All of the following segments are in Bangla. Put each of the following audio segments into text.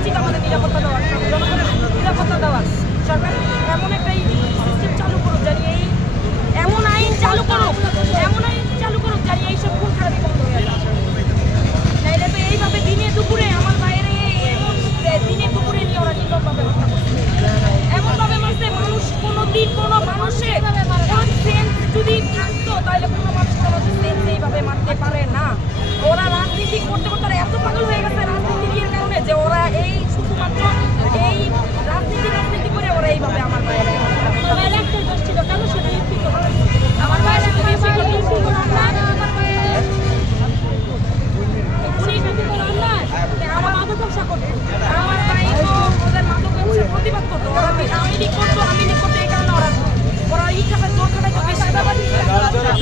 উচিত আমাদের নিরাপত্তা দেওয়া জনগণের নিরাপত্তা দেওয়া সরকার এমন একটা সিস্টেম চালু করুক জানি এই এমন আইন চালু করুক, এমন আইন চালু করুক জানি এইসব খুন খারাপি বন্ধ হয়ে নাইলে তো এইভাবে দিনে দুপুরে আমার বাইরে এমন দিনে দুপুরে নিয়ে ওরা নির্মমভাবে হত্যা করছে। এমনভাবে মারছে, মানুষ কোনো দিন কোনো মানুষের কোনো সেন্স যদি থাকতো তাহলে কোনো মানুষ কোনো সেন্স এইভাবে মারতে পারে না। ওরা রাজনীতি করতে করতে এত পাগল হয়ে গেছে রাজনীতির কারণে যে ওরা এই শুধুমাত্র এই রাজনীতি রাজনীতি করে ওরা এইভাবে আমার বাইরে আমার বাইরে একটা দোষ ছিল কেন সেটা ইউপি আমার বাইরে তুমি সেটা ইউপি আমার বাইরে উনি যদি বলেন না, যে আমার মাদক ব্যবসা করতো। আমার ভাই তো ওদের মাদক ব্যবসার প্রতিবাদ করতো। ওরা বি- আওয়ামী লীগ করতো, আওয়ামী লীগ করতো, এই কারণে ওরা- ওরা ই খাটায়, জোর খাটায় তো বেশি। তাদের একটা ব্যক্তি-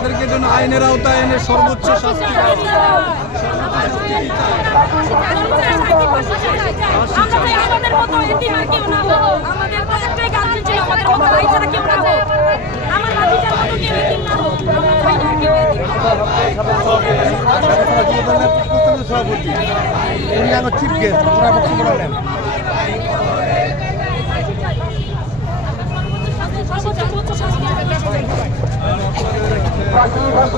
তাদেরকে যেন আইনের আওতায় এনে সর্বোচ্চ শাস্তি আমাদের মতো আর কেউ। আমাদের একটাই আমাদের চিফ গেস্ট ওনার বক্তব্য নেন সর্বোচ্চ শাস্তি আমরা চাই। পদক্ষেপ নেয়, কোনো আইন ব্যবস্থা- আইন ব্যবস্থা গ্রহণ করে। কেন দিনের বেলা এরকম করা মানুষ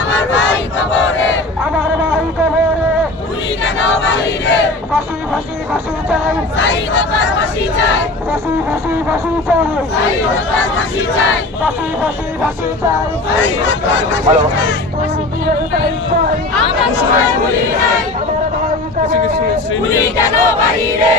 আমার ভাই কবরে। আমার ভাই কবরে। উনি কেন বাহিরে ফাঁসি ফাঁসি ফাঁসি চাই। সাই হত্যার ফাঁসি চাই। ফাঁসি ফাঁসি ফাঁসি চাই। সাই হত্যার ফাঁসি চাই। ফাঁসি ফাঁসি ফাঁসি চাই। সাই হত্যার ফাঁসি চাই। ফাঁসি দিয়ে চাই চাই আমরা সময় ভুলি নাই। কিছু কিছু শ্রেণি উনি কেন বাহিরে